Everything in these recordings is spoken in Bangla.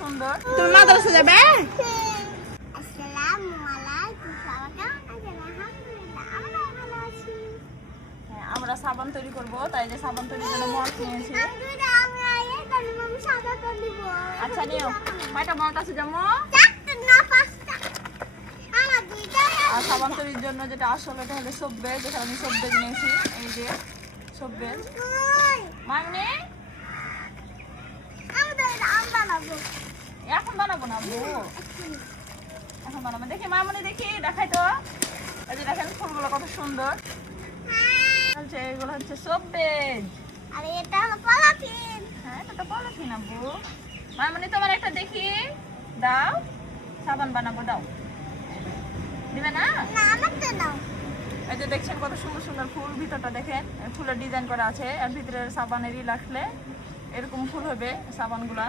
সুন্দর। তুমি মাদ্রাসা যাবে? আমরা সাবান তৈরি করবো, তাই যে সাবান তৈরির জন্য মগ নিয়েছি। আচ্ছা নিও, কয়টা মগ আছে যেমন? আর সাবান তৈরির জন্য যেটা আসলে এটা হলো সব্বে, যেটা আমি সব্বে নিয়েছি। এই যে সব্বে মানে এখন বানাবো না বউ, এখন বানাবো। দেখি মামনি, দেখি দেখাই তো। এই যে দেখেন ফুলগুলো কত সুন্দর। এগুলো হচ্ছে সব্বেজ। আরে এটা হলো পলিথিন। হ্যাঁ এটা তো পলিথিন আব্বু। মামনি তোমার একটা দেখি দাও, সাবান বানাবো, দাও। দিবে না? না আমারটা নাও। এই যে দেখছেন কত সুন্দর সুন্দর ফুল, ভিতরটা দেখেন ফুলের ডিজাইন করা আছে। আর ভিতরে সাবানেরই লাগলে এরকম ফুল হবে সাবানগুলা।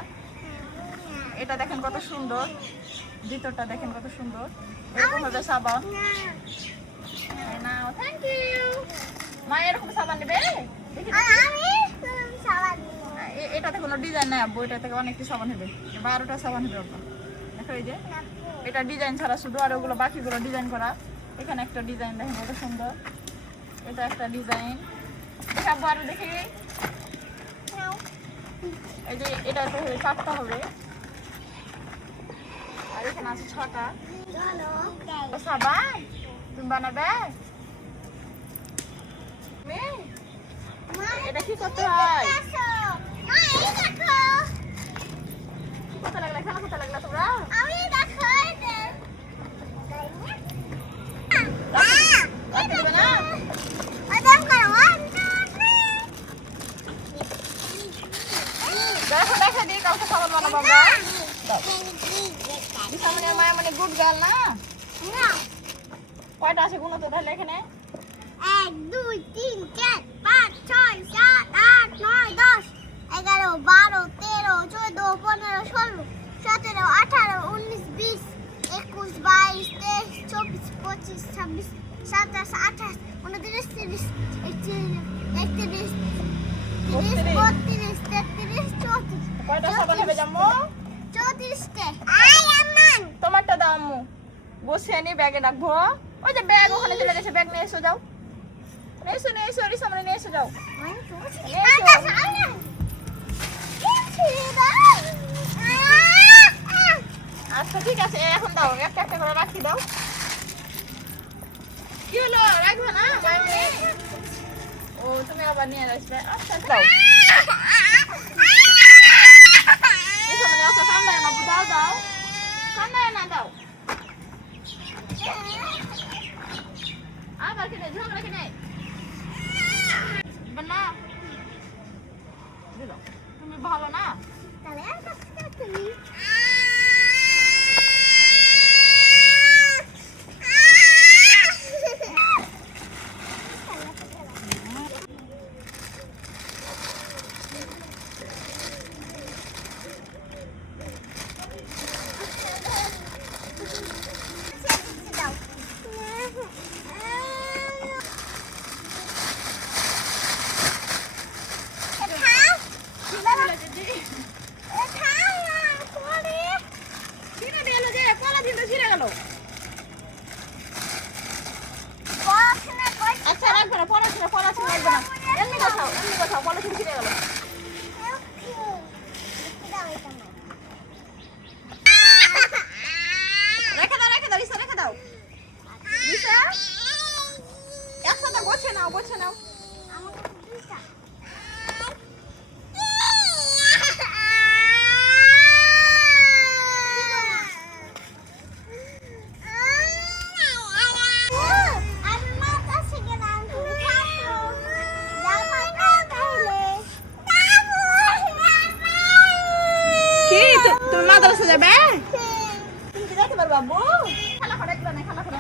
এটা দেখেন কত সুন্দর, ভিতরটা দেখেন কত সুন্দর, এরকম হবে সাবান। নাও, থ্যাংক ইউ। মা এরকম সাবান নেবে? আমি সাবান নিব। এটাতে কোনো ডিজাইন নাই আব্বু, এটা থেকে অনেক সাবান হবে, 12টা সাবান হবে আপনার। দেখো এই যে এটা ডিজাইন ছাড়া শুধু, আর ওগুলো বাকিগুলো ডিজাইন করা। এখানে একটা ডিজাইন দেখেন কত সুন্দর, এটা একটা ডিজাইন। দেখে আব্বু আরো দেখি। এই যে এটাতে 4টা হবে, আর এখানে আছে 6টা সাবান। তুমি বানাবে? এটা কি করতে হয়? কোথায় লাগলা, খেলা কোথায় লাগলা তোমরা? রাখতে দেবে না? দেখো দেখো দিই, কালকে সাবান বানাবো আমরা। বিশামনের মায়া মানে গুড গার্ল না? কয়টা আছে গুণ তো তাহলে এখানে? 1 2 3 4 5 6 7 8 9 10 11 12 13 14 15 16 17 18 19 20 21 22 23 24 25 26 27 28 29 30 31 32 33 34 কয়টা সাবান হবে জাম্মু? 34টা। আই আম্মান তোমারটা দাও আম্মু, বসিয়ে নি ব্যাগে রাখবো। ওই যে ব্যাগ ওখানে চলে গেছে, ব্যাগ নিয়ে এসো, যাও নিয়ে এসো, নিয়ে এসো, সামনে নিয়ে এসো, যাও নিয়ে এসো। আচ্ছা ঠিক আছে, এখন দাও, একটা একটা করে রাখি দাও। কি হলো, রাখবে না? ও তুমি আবার নিয়ে আসবে। আচ্ছা দাও, ঠান্ডায় না, দাও দাও, ঠান্ডায় না, দাও। আবার কিনে ঝগড়া কিনে না, তুমি ভালো না? তাহলে আর কাছে তুমি আচ্ছা রাখবে না, পড়াশোনা পড়াশোনা রাখবে না, এমনি কোথাও পড়াশোনা ছিঁড়ে গেল। রেখে দাও, রেখে দাও, রিসা রেখে দাও, রিসা একসাথে গোছে নাও, গোছে নাও। কি তুমি মাদ্রাসা যাবে? তুমি কি যাইতে পারবা আব্বু? খেলা করে, খেলা করে।